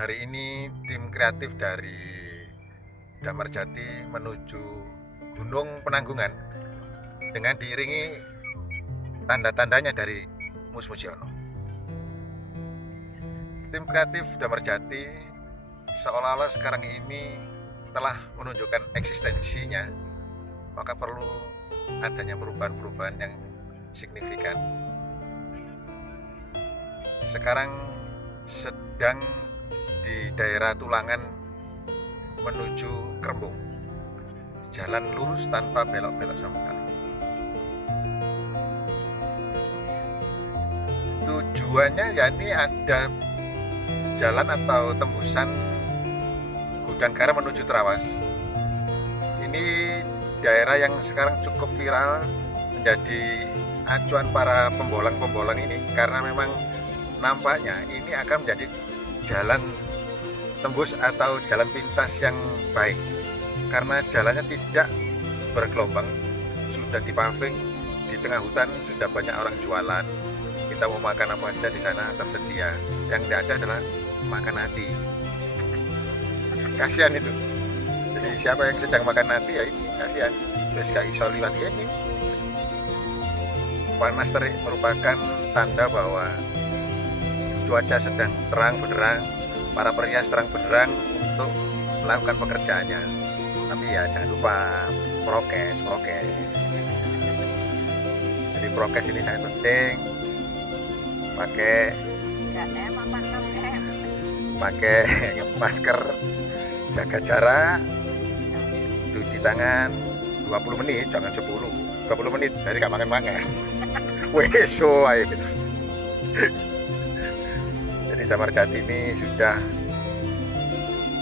Hari ini tim kreatif dari Damarjati menuju Gunung Penanggungan dengan diiringi tanda-tandanya dari Mus Mujiono. Tim kreatif Damarjati seolah-olah sekarang ini telah menunjukkan eksistensinya, maka perlu adanya perubahan-perubahan yang signifikan. Sekarang sedang di daerah Tulangan menuju Krembung, jalan lurus tanpa belok-belok sama sekali. Tujuannya yakni ada jalan atau tembusan Gudang Garam menuju Trawas. Ini daerah yang sekarang cukup viral, menjadi acuan para pembolang-pembolang ini karena memang nampaknya ini akan menjadi jalan tembus atau jalan pintas yang baik karena jalannya tidak bergelombang, sudah dipaving, di tengah hutan sudah banyak orang jualan. Kita mau makan apa aja di sana tersedia, yang tidak ada adalah makan hati. Kasihan itu, jadi siapa yang sedang makan hati ya ini kasihan, terus gak iso liwat ini. Panas terik merupakan tanda bahwa cuaca sedang terang benderang, para pria terang benderang untuk melakukan pekerjaannya. Tapi ya jangan lupa prokes. Jadi prokes ini sangat penting. Pakai masker, jaga jarak, cuci tangan 20 menit, jangan 20 menit, jadi gak makan-makan. Weso aja. Jadi Damarjati ini sudah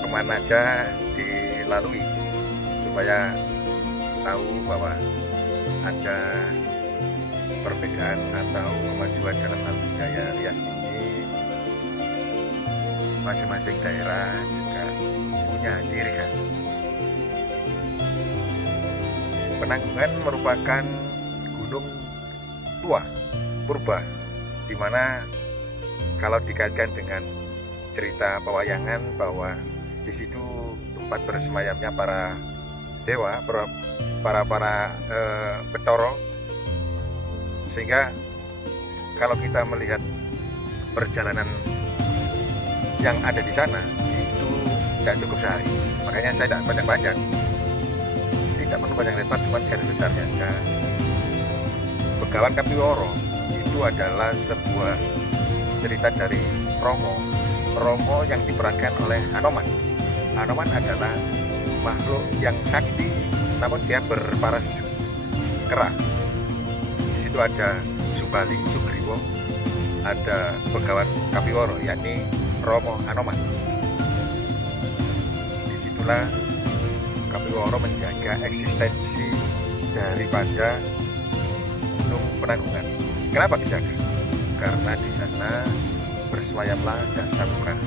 kemana aja dilalui supaya tahu bahwa ada perbedaan atau kemajuan dalam hal budaya rias ini. Masing-masing daerah juga punya ciri khas. Penanggungan merupakan gunung tua purba, di mana kalau dikaitkan dengan cerita pewayangan bahwa di situ tempat bersemayamnya para dewa, para Bathara, sehingga kalau kita melihat perjalanan yang ada di sana itu tidak cukup sehari. Makanya saya tidak panjang-panjang, tidak perlu panjang lebar, cuma garis besarnya aja. Begawan Kapiworo itu adalah sebuah cerita dari Romo yang diperankan oleh Anoman. Anoman adalah makhluk yang sakti, namun dia berparas kera. Di situ ada Subali, Sugriwo, ada Begawan Kapiworo, yakni Romo Anoman. Disitulah Kapiworo menjaga eksistensi daripada Gunung Penanggungan. Kenapa dijaga? Karena di sana bersemayamlah Dasamuka.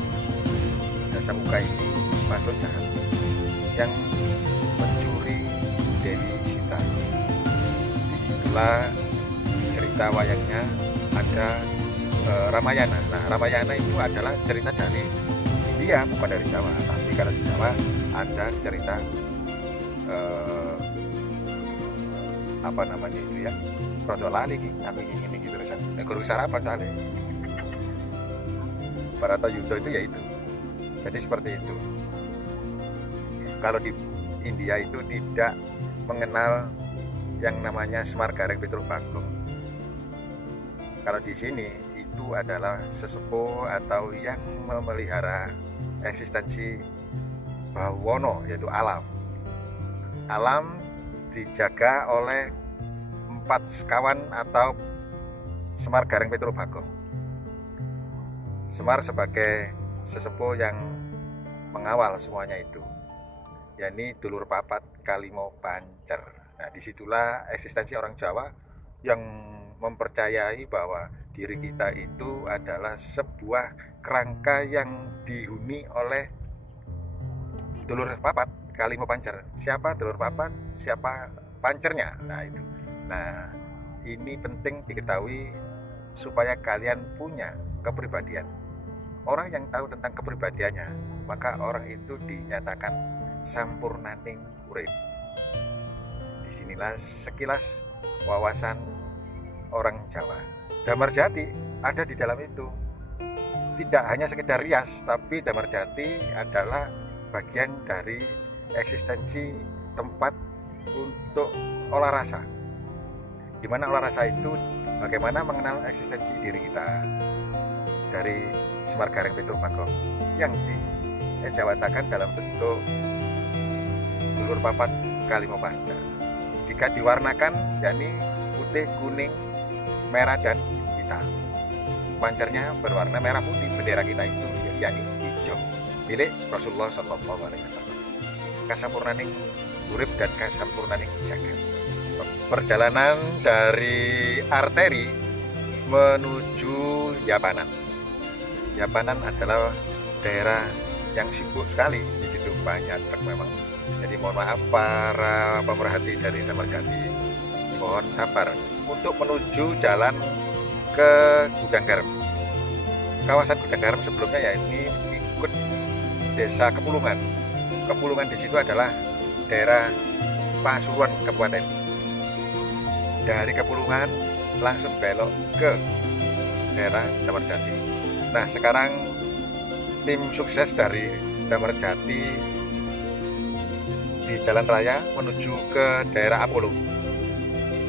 Dasamuka ini makhluk jahat yang mencuri Dewi Sita. Disitulah cerita wayangnya ada Ramayana. Nah, Ramayana itu adalah cerita dari India, bukan dari Jawa. Tapi kalau di Jawa ada cerita apa namanya itu ya, Rodo Lali tapi ini gitu terusan. Guru sarapan soalnya. Baratayuda itu ya itu. Jadi seperti itu. Kalau di India itu tidak mengenal yang namanya Semar Gareng Piturut Bagong. Kalau di sini itu adalah sesepuh atau yang memelihara eksistensi Bawono, yaitu alam. Alam dijaga oleh 4 sekawan atau Semar Gareng Piturut Bagong. Semar sebagai sesepuh yang mengawal semuanya itu, yakni dulur papat kalimo pancer. Nah, disitulah eksistensi orang Jawa yang mempercayai bahwa diri kita itu adalah sebuah kerangka yang dihuni oleh dulur papat kalimo pancer. Siapa dulur papat, siapa pancernya? Nah itu. Nah, ini penting diketahui supaya kalian punya kepribadian. orang yang tahu tentang kepribadiannya, maka orang itu dinyatakan sampurnaning urip. Disinilah sekilas wawasan orang Jawa. Damar Jati ada di dalam itu. Tidak hanya sekedar rias, tapi Damar Jati adalah bagian dari eksistensi tempat untuk olah rasa. Di mana olah rasa itu bagaimana mengenal eksistensi diri kita dari Semar Gareng Petruk Bagong yang diejawatakan dalam bentuk dulur papat kalimo panca. Jika diwarnakan yakni putih, kuning, merah dan hitam. Pancernya berwarna merah putih, bendera kita itu yakni hijau, milik Rasulullah Shallallahu Alaihi Wasallam. Kasampurnaning urip dan kasampurnaning jagat. Perjalanan dari arteri menuju Yapanan. Yapanan adalah daerah yang sibuk sekali, di situ banyak truk memang. Jadi mohon maaf para pemerhati dari Damar Jati, mohon sabar untuk menuju jalan ke Gudang Garam. Kawasan Gudang Garam sebelumnya ya ini ikut desa Kepulungan. Kepulungan di situ adalah daerah Pasuruan Kabupaten. Dari Kepulungan langsung belok ke daerah Damar Jati. Nah sekarang tim sukses dari Damar Jati di jalan raya menuju ke daerah Apollo.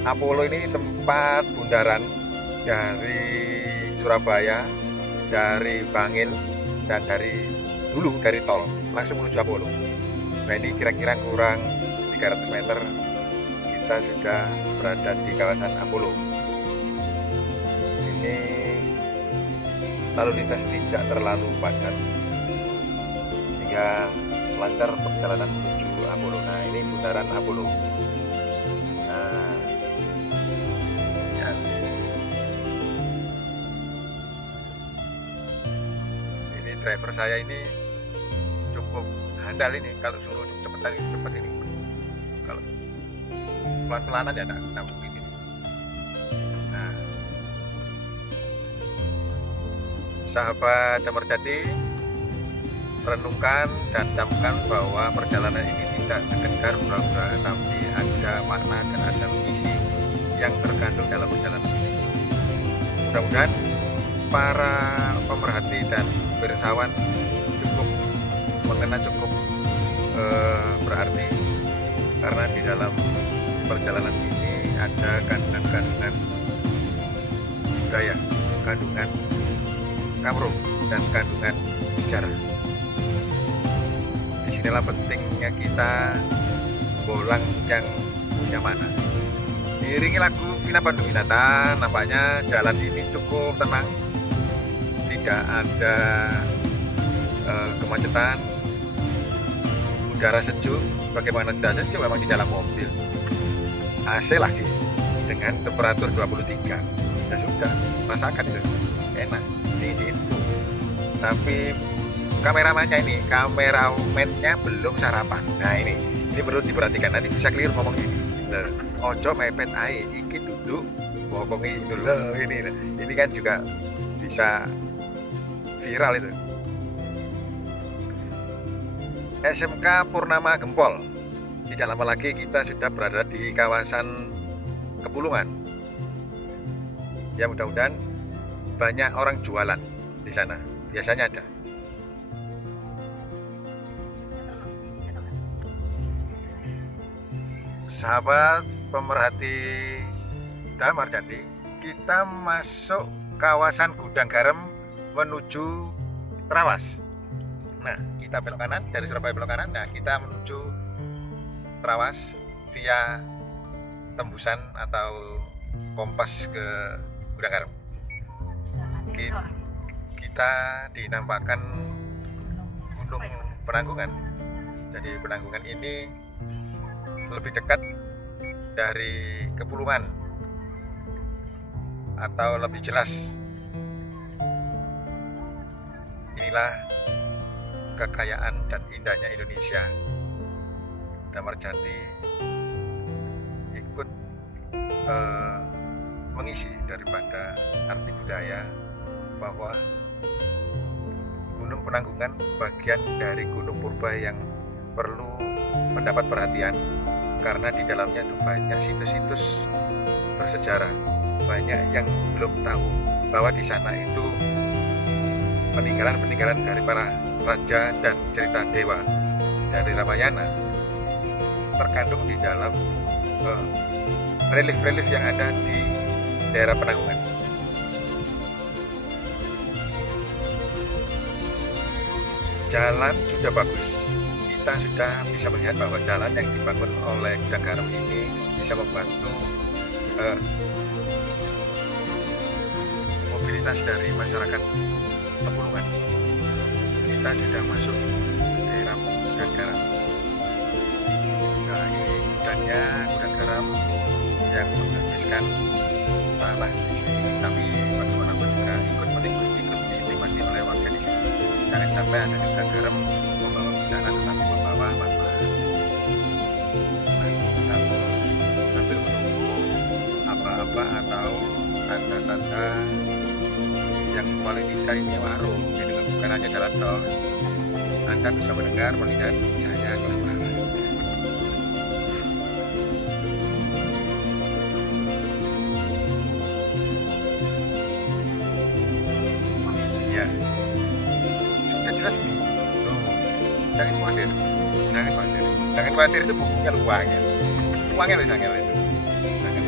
Apollo ini tempat bundaran dari Surabaya, dari Bangil, dan dari tol langsung menuju Apollo. Nah ini kira-kira kurang 300 meter kita sudah berada di kawasan Apollo. Ini lalu lintas tidak terlalu padat sehingga lancar perjalanan menuju Apollo. Nah ini bundaran Apollo. Nah ya. Ini driver saya ini cukup handal ini, kalau suruh cepetan cepet ini. Kalau pelan-pelanan ya enggak mungkin ini. Nah, sahabat Damar Jati, renungkan dan camkan bahwa perjalanan ini tidak sekedar hura-hura, tapi ada makna dan ada misi yang terkandung dalam perjalanan ini. Mudah-mudahan para pemerhati dan pirsawan cukup mengena, cukup berarti, karena di dalam perjalanan ini ada kandungan-kandungan budaya, kandungan kamruh, dan kandungan sejarah. Disinilah pentingnya kita bolang yang punya mana. Diiringi lagu Vina Panduwinata, nampaknya jalan ini cukup tenang, tidak ada kemacetan, udara sejuk. Bagaimana tidak sejuk, memang di dalam mobil AC lagi dengan temperatur 23, dan sudah rasakan itu enak, dingin. Tapi kameramennya belum sarapan. Nah ini perlu diperhatikan, nanti bisa keliru ngomong ini. Ojo mepet ae, iki duduk bokongi dulu. Ini kan juga bisa viral itu. SMK Purnama Gempol. Tidak lama lagi kita sudah berada di kawasan Kepulungan. Ya mudah-mudahan banyak orang jualan di sana. Biasanya ada. Sahabat pemerhati Damar Jati, kita masuk kawasan Gudang Garam menuju Trawas. Nah, kita belok kanan, dari Surabaya belok kanan. Nah, kita menuju Trawas via tembusan atau kompas ke Gudang Garam. Kita dinampakkan Gunung Penanggungan. Jadi Penanggungan ini lebih dekat dari Kepulungan, atau lebih jelas inilah kekayaan dan indahnya Indonesia. Damar Jati ikut mengisi daripada arti budaya, bahwa Gunung Penanggungan bagian dari Gunung Purba yang perlu mendapat perhatian karena di dalamnya itu banyak situs-situs bersejarah. Banyak yang belum tahu bahwa di sana itu peninggalan-peninggalan dari para raja dan cerita dewa dari Ramayana terkandung di dalam relief-relief yang ada di daerah Penanggungan. Jalan sudah bagus. Kita sudah bisa melihat bahwa jalan yang dibangun oleh Gudang Garam ini bisa membantu mobilitas dari masyarakat Pepulungan. Kita sudah masuk daerah Gudang Garam. Nah, ini Gudang Garam yang menghabiskan tanah di sini, tapi bagaimanapun juga ikut dinikmati oleh warga di sini. Jangan sampai ada Gudang Garam membawa bencana tetapi membawa manfaat. Nah, kita sambil menunggu apa-apa atau tanda-tanda yang paling tidak ini warung, jadi bukan hanya jalan tol. Anda bisa mendengar, melihat saya kemana-mana. Ya, sudah jelas ini. Jangan khawatir, jangan khawatir itu bukunya luangnya loh, jangan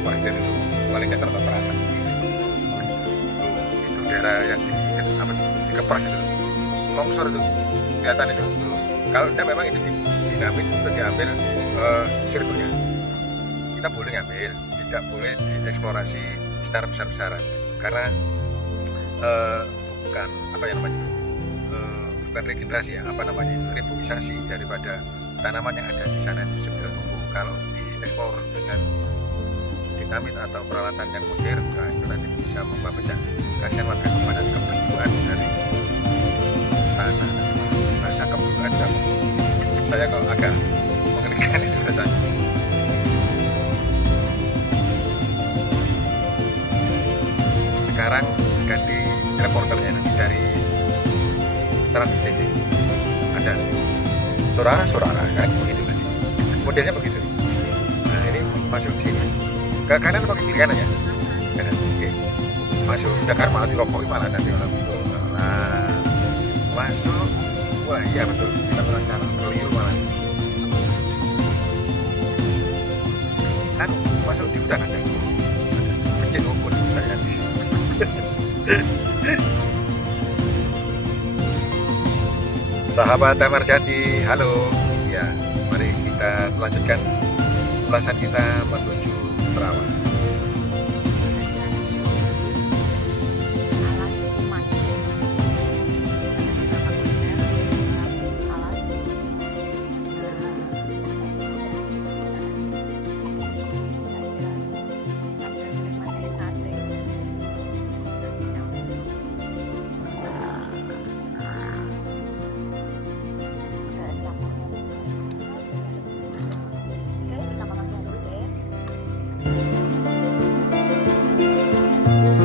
khawatir itu paling tidak terperangkap. Itu daerah yang dikepras itu, longsor itu kelihatan itu. Kalau tidak memang itu dinamis untuk diambil sirkuitnya. Kita boleh ngambil, tidak boleh dieksplorasi secara besar-besaran karena bukan apa yang namanya bukan regenerasi ya, reboisasi daripada tanaman yang ada di sana itu sudah tumbuh. Kalau diekspor dengan dinamit atau peralatan yang modern, nah, itu nanti bisa membaca kasihan warga kepada kebutuhan dari tanah. Rasa kebutuhan saya kok agak mengerikan itu rasanya. Sekarang ganti reporternya nanti dari Trans TV. Ada saudara-saudara kan begitu kan. Modelnya begitu. Nah, ini masuk ke sini. Ke kanan pakai kiri kanan ya? Kanan. Oke. Masuk. Dakar malah dirobohi malah nanti orang. Nah, masuk. Wah, iya betul. Kita berencana keliru malah. Kan masuk di hutan aja. Kecil ukun saya. Sahabat Tamarjati, halo. Ya, mari kita lanjutkan ulasan kita menuju Terawas.